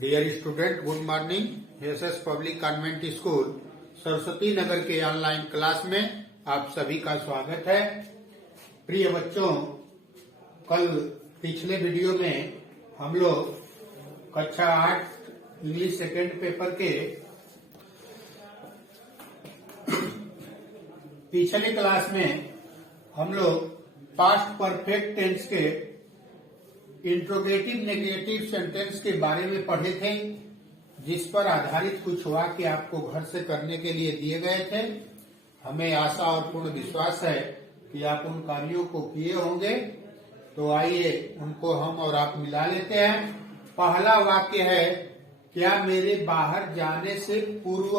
Dear student, good morning. SS public convent school Saraswati Nagar के online class में आप सभी का स्वागत है। प्रिय बच्चों, कल पिछले वीडियो में हम लोग कक्षा 8 इंग्लिश सेकेंड पेपर के पिछले क्लास में हम लोग पास्ट परफेक्ट टेंस के इंट्रोगेटिव नेगेटिव सेंटेंस के बारे में पढ़े थे, जिस पर आधारित कुछ वाक्य आपको घर से करने के लिए दिए गए थे। हमें आशा और पूर्ण विश्वास है कि आप उन कार्यों को किए होंगे। तो आइए उनको हम और आप मिला लेते हैं। पहला वाक्य है, क्या मेरे बाहर जाने से पूर्व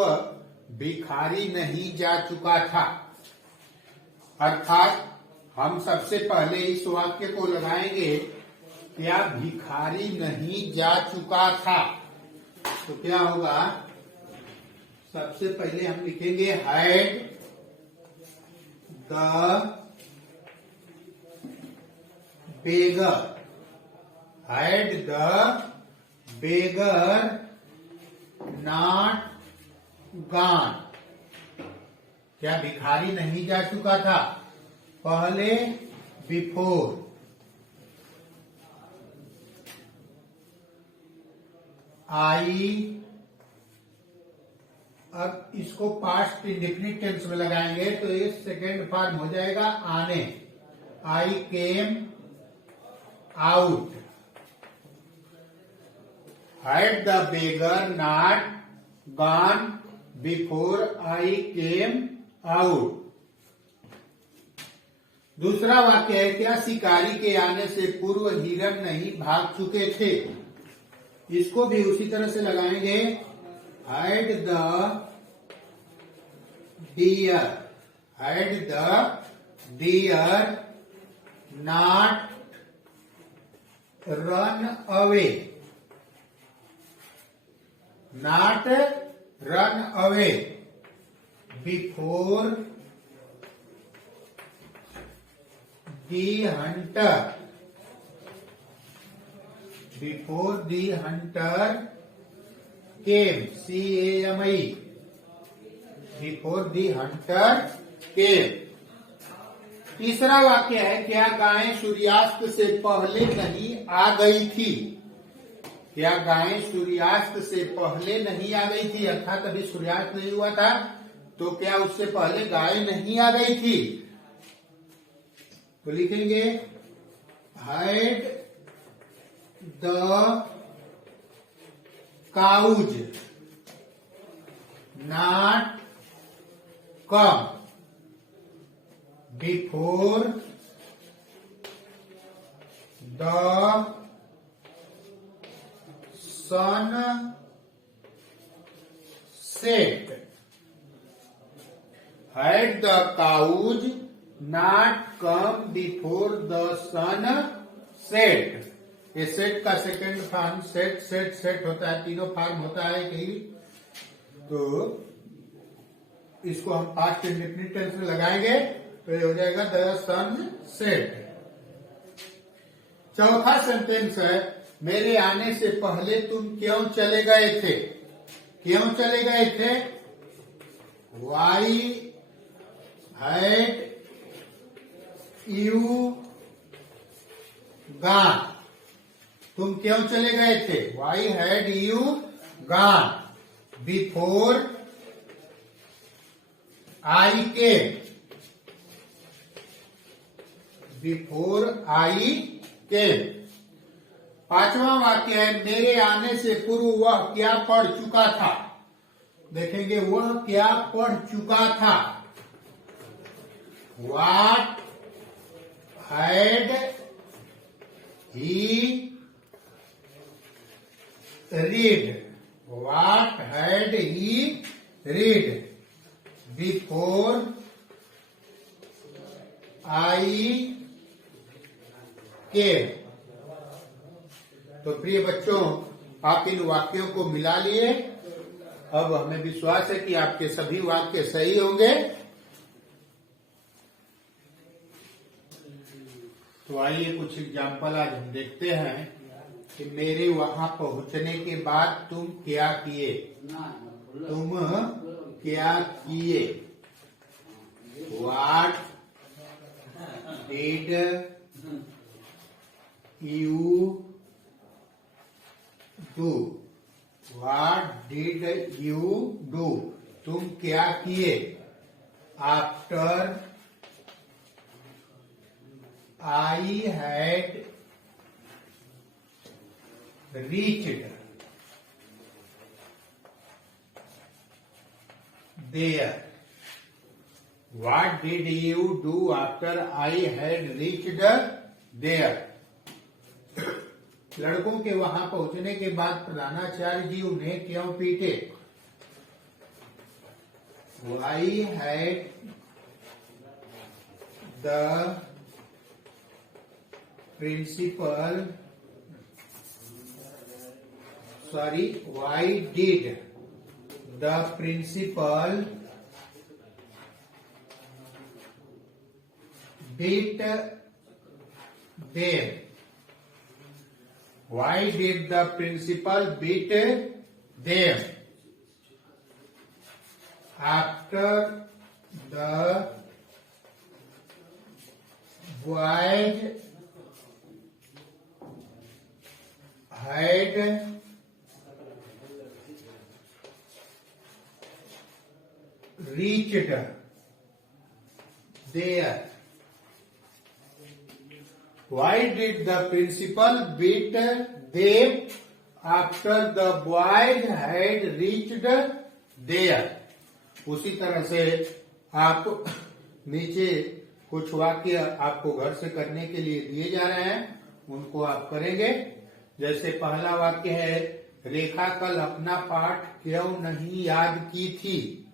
भिखारी नहीं जा चुका था। अर्थात हम सबसे पहले इस वाक्य को लगाएंगे, क्या भिखारी नहीं जा चुका था। तो क्या होगा, सबसे पहले हम लिखेंगे had the beggar, had the beggar not gone. क्या भिखारी नहीं जा चुका था पहले, बिफोर। आई, अब इसको पास्ट इंडेफिनिट टेंस में लगाएंगे तो ये सेकेंड फॉर्म हो जाएगा आने। I came out. Had the beggar not gone before I came out. दूसरा वाक्य है, क्या शिकारी के आने से पूर्व हिरन नहीं भाग चुके थे। इसको भी उसी तरह से लगाएंगे, had the deer, had the deer not run away, not run away before the hunter, before the hunter came, CAME, before the hunter came. तीसरा वाक्य है, क्या गायें सूर्यास्त से पहले नहीं आ गई थी। क्या गायें सूर्यास्त से पहले नहीं आ गई थी, अर्थात अभी सूर्यास्त नहीं हुआ था, तो क्या उससे पहले गाय नहीं आ गई थी। तो लिखेंगे had the cows not come before the sun set. Had the cows not come before the sun set. ये सेट का second form set set set होता है, तीनों फॉर्म होता है कहीं। तो इसको हम पास्ट इंडेफिनिट टेंस में लगाएंगे तो ये हो जाएगा द सन सेट। चौथा सेंटेंस है, मेरे आने से पहले तुम क्यों चले गए थे। क्यों चले गए थे, वाई हैड यू गॉन। तुम क्यों चले गए थे, why had you gone before I came, before I came. पांचवा वाक्य है, मेरे आने से पूर्व वह क्या पढ़ चुका था। देखेंगे वह क्या पढ़ चुका था, what had he read, what had he read before I came. तो प्रिय बच्चों, आप इन वाक्यों को मिला लिए। अब हमें विश्वास है कि आपके सभी वाक्य सही होंगे। तो आइए कुछ एग्जाम्पल आज हम देखते हैं। कि मेरे वहां पहुंचने के बाद तुम क्या किए। तुम क्या किए। What did you do? What did you do? तुम क्या किए। After I had reached there. What did you do after I had reached there? लड़कों के वहां पहुंचने के बाद प्रधानाचार्य जी उन्हें क्यों पीटे। Why had the principal why did the principal beat them? Why did the principal beat them? After the boys had reached there. Why did the principal beat them after the boys had reached there? उसी तरह से आप नीचे कुछ वाक्य आपको घर से करने के लिए दिए जा रहे हैं, उनको आप करेंगे। जैसे पहला वाक्य है, रेखा कल अपना पाठ क्यों नहीं याद की थी।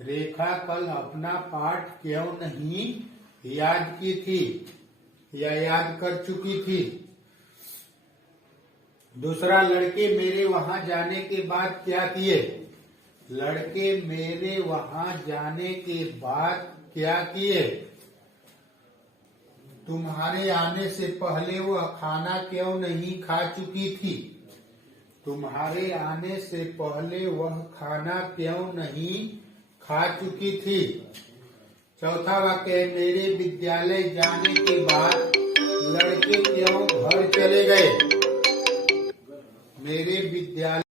रेखा कल अपना पाठ क्यों नहीं याद की थी या याद कर चुकी थी। दूसरा, लड़के मेरे वहां जाने के बाद क्या किए। लड़के मेरे वहां जाने के बाद क्या किए। तुम्हारे आने से पहले वह खाना क्यों नहीं खा चुकी थी। तुम्हारे आने से पहले वह खाना क्यों नहीं खा चुकी थी। चौथा वाक्य, मेरे विद्यालय जाने के बाद लड़के क्यों घर चले गए। मेरे विद्यालय